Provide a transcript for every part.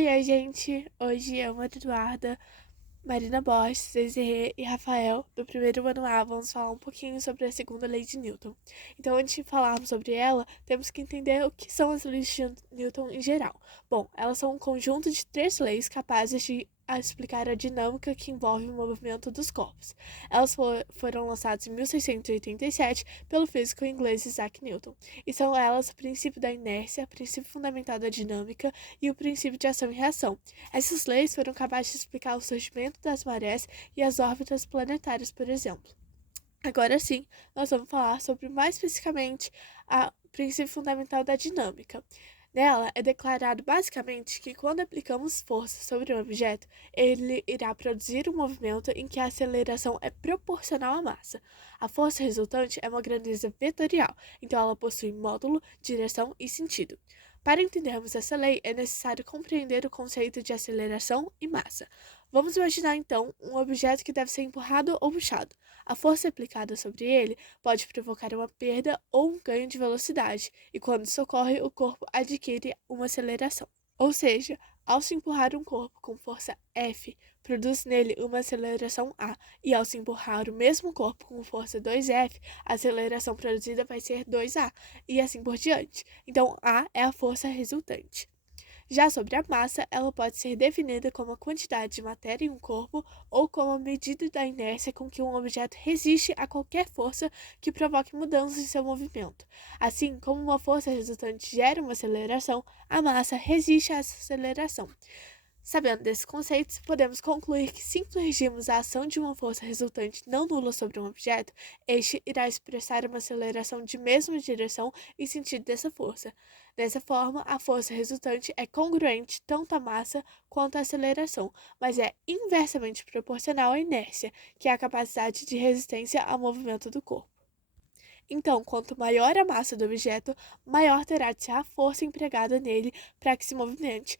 Oi, gente! Hoje eu, Eduarda, Marina Bosch, Desirê e Rafael, do primeiro ano A, vamos falar um pouquinho sobre a segunda lei de Newton. Então, antes de falarmos sobre ela, temos que entender o que são as leis de Newton em geral. Bom, elas são um conjunto de três leis capazes de explicar a dinâmica que envolve o movimento dos corpos. Elas foram lançadas em 1687 pelo físico inglês Isaac Newton, e são elas o princípio da inércia, o princípio fundamental da dinâmica e o princípio de ação e reação. Essas leis foram capazes de explicar o surgimento das marés e as órbitas planetárias, por exemplo. Agora sim, nós vamos falar sobre mais especificamente o princípio fundamental da dinâmica. Nela é declarado basicamente que quando aplicamos força sobre um objeto, ele irá produzir um movimento em que a aceleração é proporcional à massa. A força resultante é uma grandeza vetorial, então ela possui módulo, direção e sentido. Para entendermos essa lei, é necessário compreender o conceito de aceleração e massa. Vamos imaginar então um objeto que deve ser empurrado ou puxado. A força aplicada sobre ele pode provocar uma perda ou um ganho de velocidade, e quando isso ocorre, o corpo adquire uma aceleração. Ou seja, ao se empurrar um corpo com força F, produz nele uma aceleração A, e ao se empurrar o mesmo corpo com força 2F, a aceleração produzida vai ser 2A, e assim por diante. Então, A é a força resultante. Já sobre a massa, ela pode ser definida como a quantidade de matéria em um corpo ou como a medida da inércia com que um objeto resiste a qualquer força que provoque mudanças em seu movimento. Assim, como uma força resultante gera uma aceleração, a massa resiste a essa aceleração. Sabendo desses conceitos, podemos concluir que se infligirmos a ação de uma força resultante não nula sobre um objeto, este irá expressar uma aceleração de mesma direção e sentido dessa força. Dessa forma, a força resultante é congruente tanto à massa quanto à aceleração, mas é inversamente proporcional à inércia, que é a capacidade de resistência ao movimento do corpo. Então, quanto maior a massa do objeto, maior terá de ser a força empregada nele para que se movimente.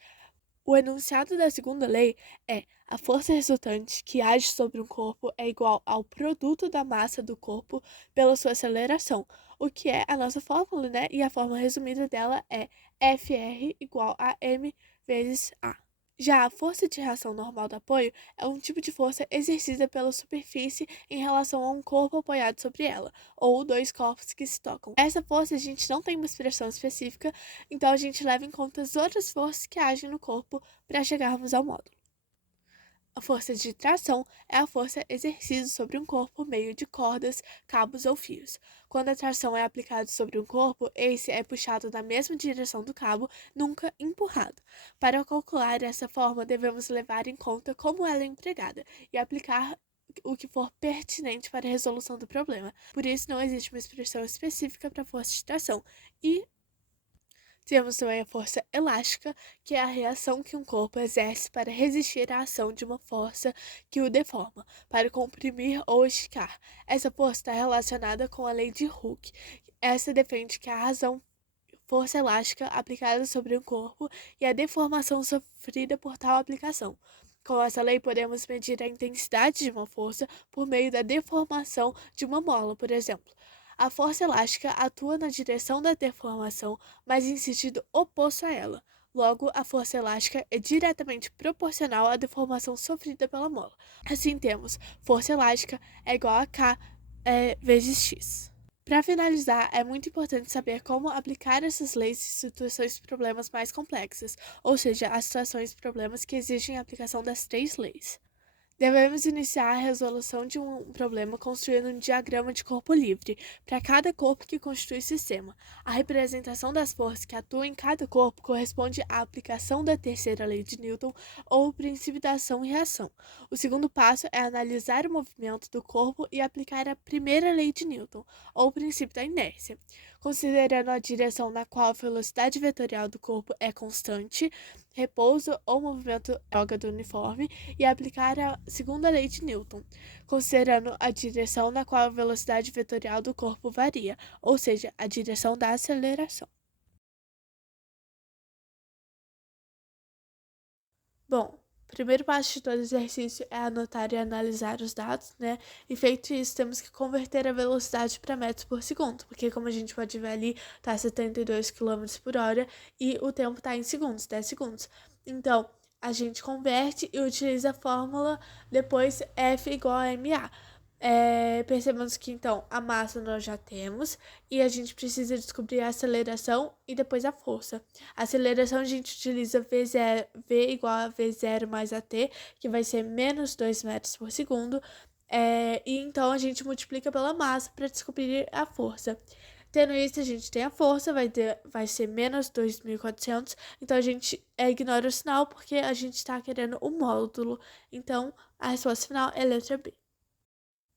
O enunciado da segunda lei é: a força resultante que age sobre um corpo é igual ao produto da massa do corpo pela sua aceleração, o que é a nossa fórmula, né? E a forma resumida dela é FR igual a m vezes A. Já a força de reação normal do apoio é um tipo de força exercida pela superfície em relação a um corpo apoiado sobre ela, ou dois corpos que se tocam. Essa força a gente não tem uma expressão específica, então a gente leva em conta as outras forças que agem no corpo para chegarmos ao módulo. A força de tração é a força exercida sobre um corpo por meio de cordas, cabos ou fios. Quando a tração é aplicada sobre um corpo, esse é puxado na mesma direção do cabo, nunca empurrado. Para calcular essa forma, devemos levar em conta como ela é empregada e aplicar o que for pertinente para a resolução do problema. Por isso, não existe uma expressão específica para a força de tração. E temos também a força elástica, que é a reação que um corpo exerce para resistir à ação de uma força que o deforma, para comprimir ou esticar. Essa força está relacionada com a lei de Hooke. Essa defende que a razão força elástica aplicada sobre um corpo e a deformação sofrida por tal aplicação. Com essa lei, podemos medir a intensidade de uma força por meio da deformação de uma mola, por exemplo. A força elástica atua na direção da deformação, mas em sentido oposto a ela. Logo, a força elástica é diretamente proporcional à deformação sofrida pela mola. Assim, temos força elástica é igual a K vezes X. Para finalizar, é muito importante saber como aplicar essas leis em situações e problemas mais complexas, ou seja, as situações e problemas que exigem a aplicação das três leis. Devemos iniciar a resolução de um problema construindo um diagrama de corpo livre para cada corpo que constitui o sistema. A representação das forças que atuam em cada corpo corresponde à aplicação da terceira lei de Newton ou o princípio da ação e reação. O segundo passo é analisar o movimento do corpo e aplicar a primeira lei de Newton, ou o princípio da inércia, considerando a direção na qual a velocidade vetorial do corpo é constante, repouso ou movimento do uniforme, e aplicar a segunda lei de Newton, considerando a direção na qual a velocidade vetorial do corpo varia, ou seja, a direção da aceleração. Bom, o primeiro passo de todo exercício é anotar e analisar os dados, né? E feito isso, temos que converter a velocidade para metros por segundo, porque como a gente pode ver ali, tá 72 km por hora e o tempo tá em segundos, 10 segundos. Então, a gente converte e utiliza a fórmula depois F igual a ma. Percebemos que então a massa nós já temos e a gente precisa descobrir a aceleração e depois a força. A aceleração a gente utiliza V igual a V0 mais AT, que vai ser menos 2 metros por segundo. E então a gente multiplica pela massa para descobrir a força. Tendo isso, a gente tem a força, vai ser menos 2.400. Então, a gente ignora o sinal porque a gente está querendo o módulo. Então, a resposta final é letra B.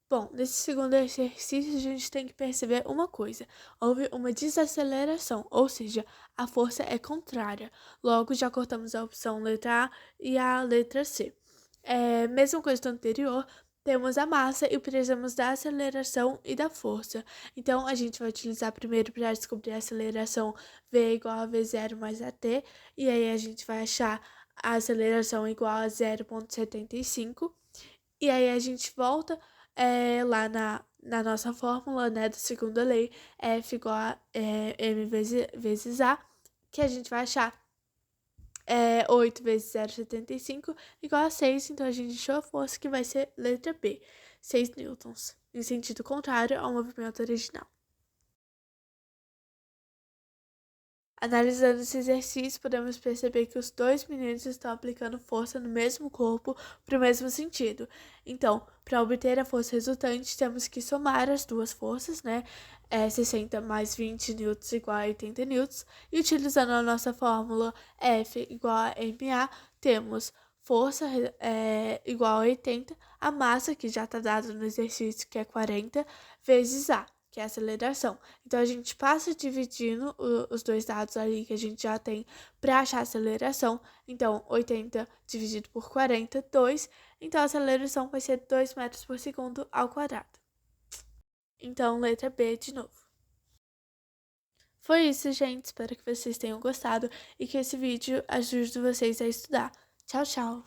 Bom, nesse segundo exercício, a gente tem que perceber uma coisa. Houve uma desaceleração, ou seja, a força é contrária. Logo, já cortamos a opção letra A e a letra C. Mesma coisa do anterior, temos a massa e precisamos da aceleração e da força. Então, a gente vai utilizar primeiro para descobrir a aceleração V igual a V0 mais AT, e aí a gente vai achar a aceleração igual a 0,75, e aí a gente volta lá na nossa fórmula, né, da segunda lei, F igual a M vezes A, que a gente vai achar 8 vezes 0,75 igual a 6, então a gente achou a força que vai ser letra B, 6 newtons, em sentido contrário ao movimento original. Analisando esse exercício, podemos perceber que os dois meninos estão aplicando força no mesmo corpo para o mesmo sentido. Então, para obter a força resultante, temos que somar as duas forças, né? 60 mais 20 newtons igual a 80 newtons. E utilizando a nossa fórmula F igual a ma, temos força igual a 80, a massa, que já está dada no exercício, que é 40, vezes A, que é a aceleração. Então, a gente passa dividindo os dois dados ali que a gente já tem para achar a aceleração. Então, 80 dividido por 40, 2. Então, a aceleração vai ser 2 metros por segundo ao quadrado. Então, letra B de novo. Foi isso, gente. Espero que vocês tenham gostado e que esse vídeo ajude vocês a estudar. Tchau, tchau!